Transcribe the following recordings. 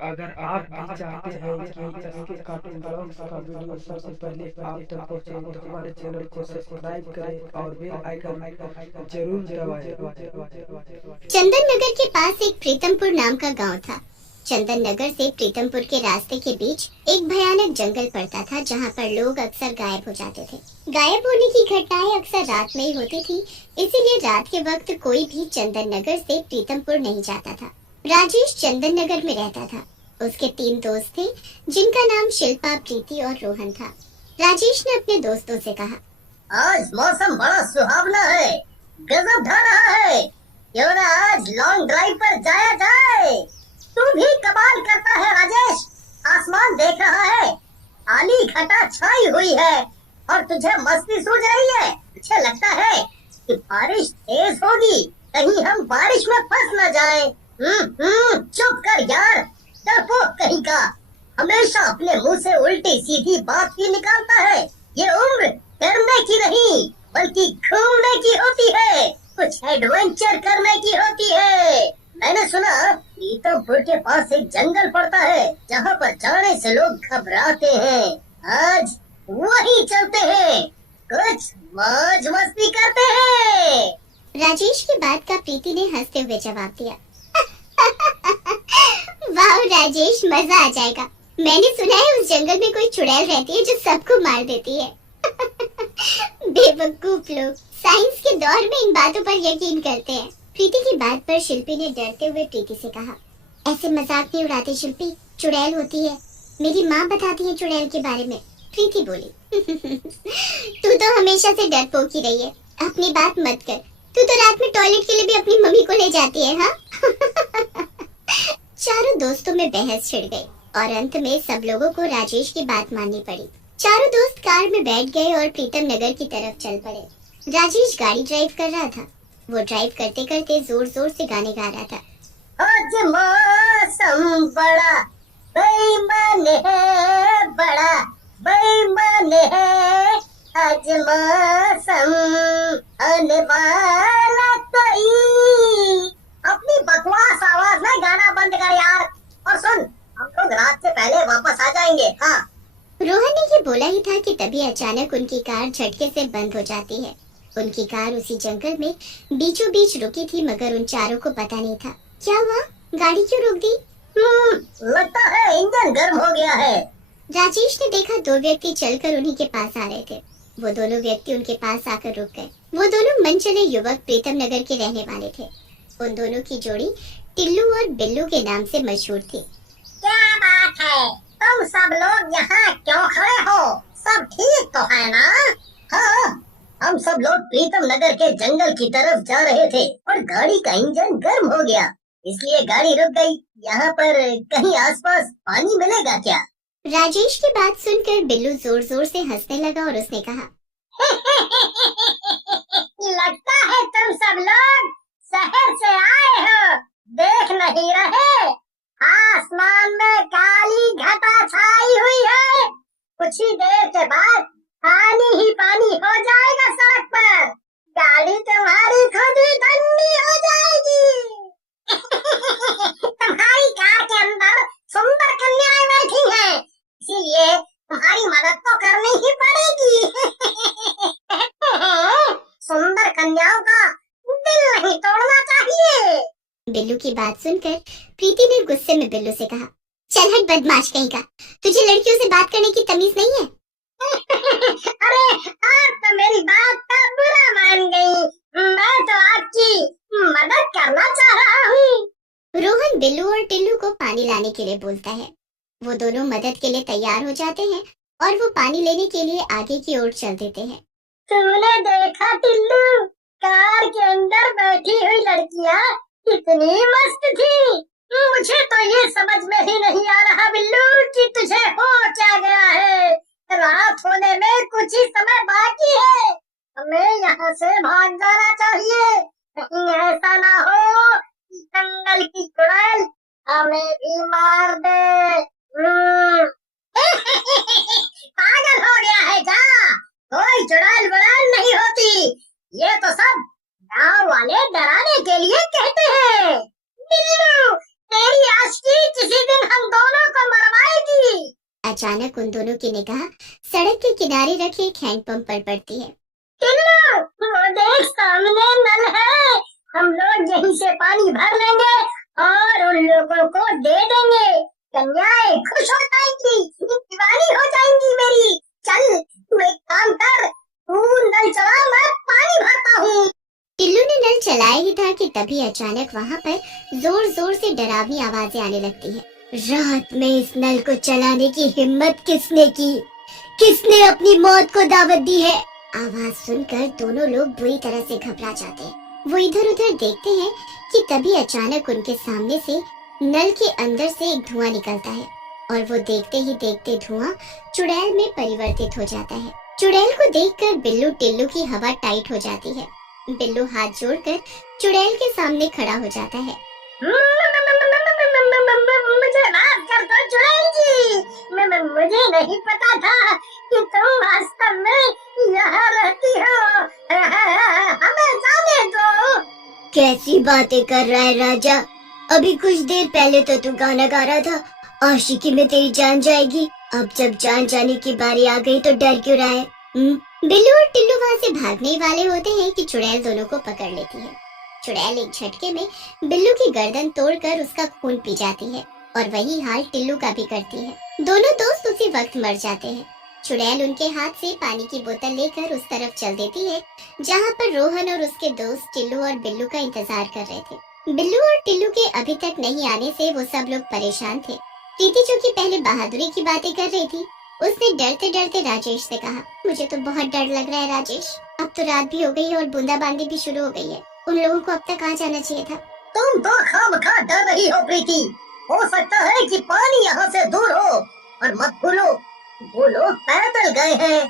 अगर आप भी चाहते हैं कि इसके कार्टून ब्लॉग्स का वीडियो सबसे पहले आप तक पहुंचे तो हमारे चैनल को सब्सक्राइब करें और बेल आइकन जरूर दबाएं। चंदन नगर के पास एक प्रीतमपुर नाम का गांव था। चंदन नगर से प्रीतमपुर के रास्ते के बीच एक भयानक जंगल पड़ता था, जहां पर लोग अक्सर गायब हो जाते थे। गायब होने की घटनाएं अक्सर रात में ही होती थी, इसीलिए रात के वक्त कोई भी चंदन नगर से प्रीतमपुर नहीं जाता था। राजेश चंदन नगर में रहता था। उसके 3 दोस्त थे, जिनका नाम शिल्पा, प्रीति और रोहन था। राजेश ने अपने दोस्तों से कहा, आज मौसम बड़ा सुहावना है, गजब ढा रहा है। क्यों ना आज लॉन्ग ड्राइव पर जाया जाए। तू भी कमाल करता है राजेश। आसमान देख रहा है, काली घटा छाई हुई है और तुझे मस्ती सूझ रही है। मुझे लगता है कि बारिश तेज होगी, कहीं हम बारिश में फंस न जाए। चुप कर यार, डरपोक कहीं का। हमेशा अपने मुंह से उल्टी सीधी बात ही निकालता है। ये उम्र करने की नहीं बल्कि घूमने की होती है, कुछ एडवेंचर करने की होती है। मैंने सुना प्रीतमपुर के पास एक जंगल पड़ता है जहाँ पर जाने से लोग घबराते हैं। आज वहीं चलते हैं, कुछ मौज मस्ती करते हैं। राजेश की बात का प्रीति ने हंसते हुए जवाब दिया, वाह राजेश, मजा आ जाएगा। मैंने सुना है उस जंगल में कोई चुड़ैल रहती है जो सबको मार देती है। बेवकूफ लोग साइंस के दौर में इन बातों पर यकीन करते हैं। प्रीति की बात पर शिल्पी ने डरते हुए प्रीति से कहा, ऐसे मजाक नहीं उड़ाते शिल्पी, चुड़ैल होती है, मेरी माँ बताती है चुड़ैल के बारे में। प्रीति बोली, तू तो हमेशा से डरपोक ही रही है, अपनी बात मत कर। तू तो रात में टॉयलेट के लिए भी अपनी मम्मी को ले जाती है, हाँ? चारों दोस्तों में बहस छिड़ गई और अंत में सब लोगों को राजेश की बात माननी पड़ी। चारों दोस्त कार में बैठ गए और प्रीतम नगर की तरफ चल पड़े। राजेश गाड़ी ड्राइव कर रहा था। वो ड्राइव करते करते जोर जोर से गाने गा रहा था। आज मौसम बड़ा बेईमान है, बड़ा बेईमान है। आज मौसम आने वाला कोई। अपनी बकवास आवाज में गाना बंद कर यार, और सुन, हम लोग रात से पहले वापस आ जाएंगे। हाँ। रोहन ने ये बोला ही था कि तभी अचानक उनकी कार झटके से बंद हो जाती है। उनकी कार उसी जंगल में बीचों बीच रुकी थी, मगर उन चारों को पता नहीं था क्या हुआ, गाड़ी क्यों रुक दी। लगता है इंजन गर्म हो गया है। राजेश ने देखा 2 व्यक्ति चलकर उन्हीं के पास आ रहे थे। वो दोनों व्यक्ति उनके पास आकर रुक गए। वो दोनों मनचले युवक प्रीतम नगर के रहने वाले थे। उन दोनों की जोड़ी टिल्लू और बिल्लू के नाम से मशहूर थी। क्या बात है, तुम सब लोग यहाँ क्यों खड़े हो? सब ठीक तो है ना? हाँ, हम सब लोग प्रीतम नगर के जंगल की तरफ जा रहे थे और गाड़ी का इंजन गर्म हो गया, इसलिए गाड़ी रुक गई। यहाँ पर कहीं आसपास पानी मिलेगा क्या? राजेश की बात सुनकर बिल्लू जोर जोर से हंसने लगा और उसने कहा, लगता है तुम सब लोग शहर से आए हो, देख नहीं रहे? आसमान में काली घटा छाई हुई है। कुछ ही देर के बाद पानी ही पानी हो जाएगा सड़क पर। गाड़ी तुम्हारी खुद ही ठंडी हो जाएगी। तुम्हारी कार के अंदर सुंदर कन्याएं बैठी हैं, इसीलिए तुम्हारी मदद तो करनी ही पड़ेगी। सुंदर कन्याओं का दिल नहीं तोड़ना चाहिए। बिल्लू की बात सुनकर प्रीति ने गुस्से में बिल्लू से कहा, चल हट बदमाश कहीं का, तुझे लड़कियों से बात करने की तमीज नहीं है? अरे आप तो मेरी बात का बुरा मान गई। मैं तो आपकी मदद करना चाह रहा हूँ। रोहन बिल्लू और टिल्लू को पानी लाने के लिए बोलता है। वो दोनों मदद के लिए तैयार हो जाते हैं और वो पानी लेने के लिए आगे की ओर चल देते हैं। तूने देखा टिल्लू, कार के अंदर बैठी हुई लड़कियाँ कितनी मस्त थी। मुझे तो ये समझ में ही नहीं आ रहा बिल्लू कि तुझे हो क्या गया है। रात होने में कुछ ही समय बाकी है, हमें यहाँ से भाग जाना चाहिए। कहीं ऐसा ना हो कि जंगल की चुड़ैल हमें भी मार दे। पागल हो गया है क्या? कोई चुड़ैल वुड़ैल नहीं होती, ये तो सब गाँव वाले डराने के लिए कहते हैं। बिल्लू, तेरी आशिकी किसी दिन हम अचानक उन दोनों की निगाह सड़क के किनारे रखे एक हैंडपंप पर पड़ती है। टिल्लू, वो देख सामने नल है, हम लोग यहीं से पानी भर लेंगे और उन लोगों को दे देंगे। कन्याएं खुश हो जाएंगी, दीवानी हो जाएंगी मेरी। चल तू एक काम कर, तू नल चला, मैं पानी भरता हूँ। टिल्लू ने नल चलाया ही था कि तभी अचानक वहाँ पर जोर जोर से डरावनी आवाजें आने लगती है। रात में इस नल को चलाने की हिम्मत किसने की? किसने अपनी मौत को दावत दी है? आवाज सुनकर दोनों लोग बुरी तरह से घबरा जाते हैं। वो इधर उधर देखते हैं कि तभी अचानक उनके सामने से नल के अंदर से एक धुआं निकलता है और वो देखते ही देखते धुआं चुड़ैल में परिवर्तित हो जाता है। चुड़ैल को देखकर बिल्लू टिल्लू की हवा टाइट हो जाती है। बिल्लू हाथ जोड़कर चुड़ैल के सामने खड़ा हो जाता है। मुझे माफ कर दो चुड़ैल जी, मुझे नहीं पता था कि तुम वास्तव में यहाँ रहती हो। हमें जाने दो। कैसी बातें कर रहा है राजा? अभी कुछ देर पहले तो तू गाना गा रहा था, आशिकी में तेरी जान जाएगी। अब जब जान जाने की बारी आ गई तो डर क्यों रहा है? बिल्लू और टिल्लू वहाँ से भागने वाले होते हैं कि चुड़ैल दोनों को पकड़ लेती है। चुड़ैल एक झटके में बिल्लू की गर्दन तोड़कर उसका खून पी जाती है और वही हाल टिल्लू का भी करती है। दोनों दोस्त उसी वक्त मर जाते हैं। चुड़ैल उनके हाथ से पानी की बोतल लेकर उस तरफ चल देती है जहाँ पर रोहन और उसके दोस्त टिल्लू और बिल्लू का इंतजार कर रहे थे। बिल्लू और टिल्लू के अभी तक नहीं आने से वो सब लोग परेशान थे। प्रीति जो कि पहले बहादुरी की बातें कर रही थी, उसने डरते डरते राजेश से कहा, मुझे तो बहुत डर लग रहा है राजेश। अब तो रात भी हो गई है और बूंदाबांदी भी शुरू हो गई है। उन लोगों को अब तक आ जाना चाहिए था। तुम तो खामखा डर रही हो प्रीति। हो सकता है कि पानी यहाँ से दूर हो, और मत भूलो वो लोग पैदल गए हैं।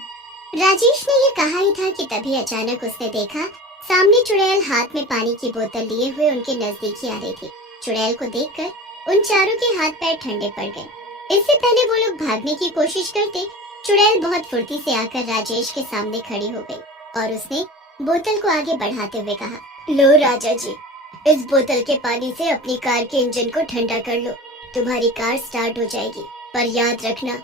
राजेश ने ये कहा ही था कि तभी अचानक उसने देखा सामने चुड़ैल हाथ में पानी की बोतल लिए हुए उनके नजदीक ही आ रही थी। चुड़ैल को देखकर उन चारों के हाथ पैर ठंडे पड़ गए। इससे पहले वो लोग भागने की कोशिश करते, चुड़ैल बहुत फुर्ती से आकर राजेश के सामने खड़ी हो गई और उसने बोतल को आगे बढ़ाते हुए कहा, लो राजा जी, इस बोतल के पानी से अपनी कार के इंजन को ठंडा कर लो। तुम्हारी कार स्टार्ट हो जाएगी, पर याद रखना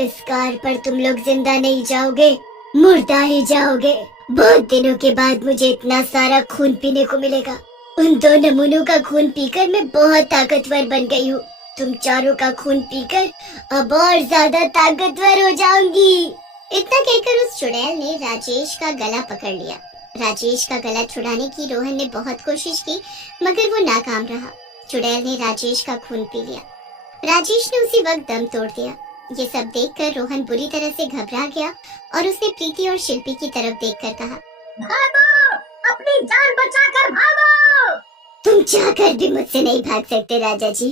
इस कार पर तुम लोग जिंदा नहीं जाओगे, मुर्दा ही जाओगे। बहुत दिनों के बाद मुझे इतना सारा खून पीने को मिलेगा। उन दो नमूनों का खून पीकर मैं बहुत ताकतवर बन गई हूँ। तुम चारों का खून पीकर अब और ज्यादा ताकतवर हो जाऊंगी। इतना कहकर उस चुड़ैल ने राजेश का गला पकड़ लिया। राजेश का गला छुड़ाने की रोहन ने बहुत कोशिश की, मगर वो नाकाम रहा। चुड़ैल ने राजेश का खून पी लिया। राजेश ने उसी वक्त दम तोड़ दिया। ये सब देखकर रोहन बुरी तरह से घबरा गया और उसने प्रीति और शिल्पी की तरफ देखकर कहा, भागो, अपनी जान बचाकर भागो। तुम चाहकर भी मुझसे नहीं भाग सकते राजा जी।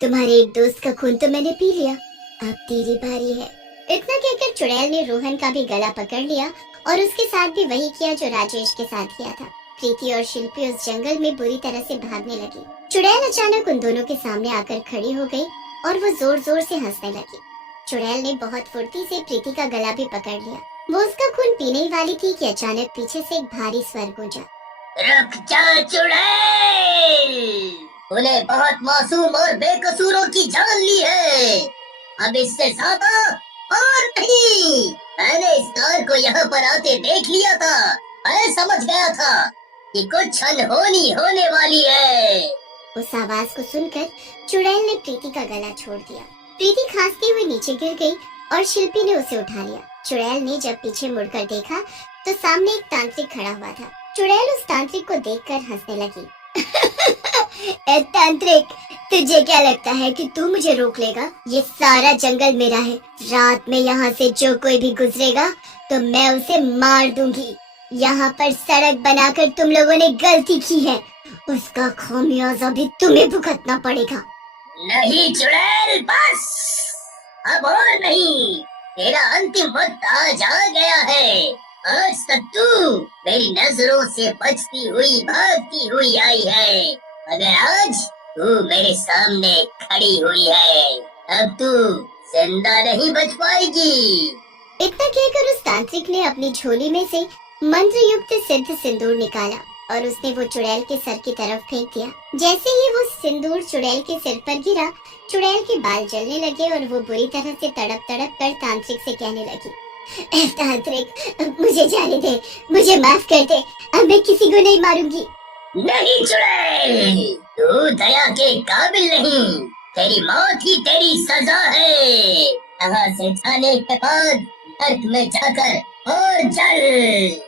तुम्हारे एक दोस्त का खून तो मैंने पी लिया, अब तेरी बारी है। इतना कहकर चुड़ैल ने रोहन का भी गला पकड़ लिया और उसके साथ भी वही किया जो राजेश के साथ किया था। प्रीति और शिल्पी उस जंगल में बुरी तरह से भागने लगी। चुड़ैल अचानक उन दोनों के सामने आकर खड़ी हो गई और वो जोर जोर से हंसने लगी। चुड़ैल ने बहुत फुर्ती से प्रीति का गला भी पकड़ लिया। वो उसका खून पीने ही वाली थी कि अचानक पीछे से एक भारी स्वर गूंजा, रुक जा चुड़ैल, तूने बहुत मासूम और बेकसूरों की जान ली है। अब इससे ज्यादा और नहीं। मैंने इस कार को यहाँ पर आते देख लिया था। मैं समझ गया था कि कुछ अनहोनी होने वाली है। उस आवाज को सुनकर चुड़ैल ने प्रीति का गला छोड़ दिया। प्रीति खांसती हुई नीचे गिर गई और शिल्पी ने उसे उठा लिया। चुड़ैल ने जब पीछे मुड़कर देखा तो सामने एक तांत्रिक खड़ा हुआ था। चुड़ैल उस तांत्रिक को देखकर हंसने लगी। ए तांत्रिक, तुझे क्या लगता है कि तू मुझे रोक लेगा? ये सारा जंगल मेरा है। रात में यहाँ से जो कोई भी गुजरेगा तो मैं उसे मार दूंगी। यहाँ पर सड़क बनाकर तुम लोगों ने गलती की है, उसका खामियाजा भी तुम्हें भुगतना पड़ेगा। नहीं चुड़ैल, बस अब और नहीं। तेरा अंतिम वक्त आज आ गया है। आज तक तू मेरी नजरों से बचती हुई भागती हुई आई है, मगर आज तू मेरे सामने खड़ी हुई है। अब तू जिंदा नहीं बच पाएगी। इतना कहकर उस तांत्रिक ने अपनी झोली में से मंत्र युक्त सिद्ध सिंदूर निकाला और उसने वो चुड़ैल के सर की तरफ फेंक दिया। जैसे ही वो सिंदूर चुड़ैल के सिर पर गिरा, चुड़ैल के बाल जलने लगे और वो बुरी तरह से तड़प तड़प कर तांत्रिक से कहने लगी, तांत्रिक मुझे जाने दे, मुझे माफ कर दे, अब मैं किसी को नहीं मारूंगी। नहीं चुड़ैल, तू दया के काबिल नहीं, तेरी मौत ही तेरी सजा है। यहाँ से जाने के बाद अर्थ में जाकर और जल।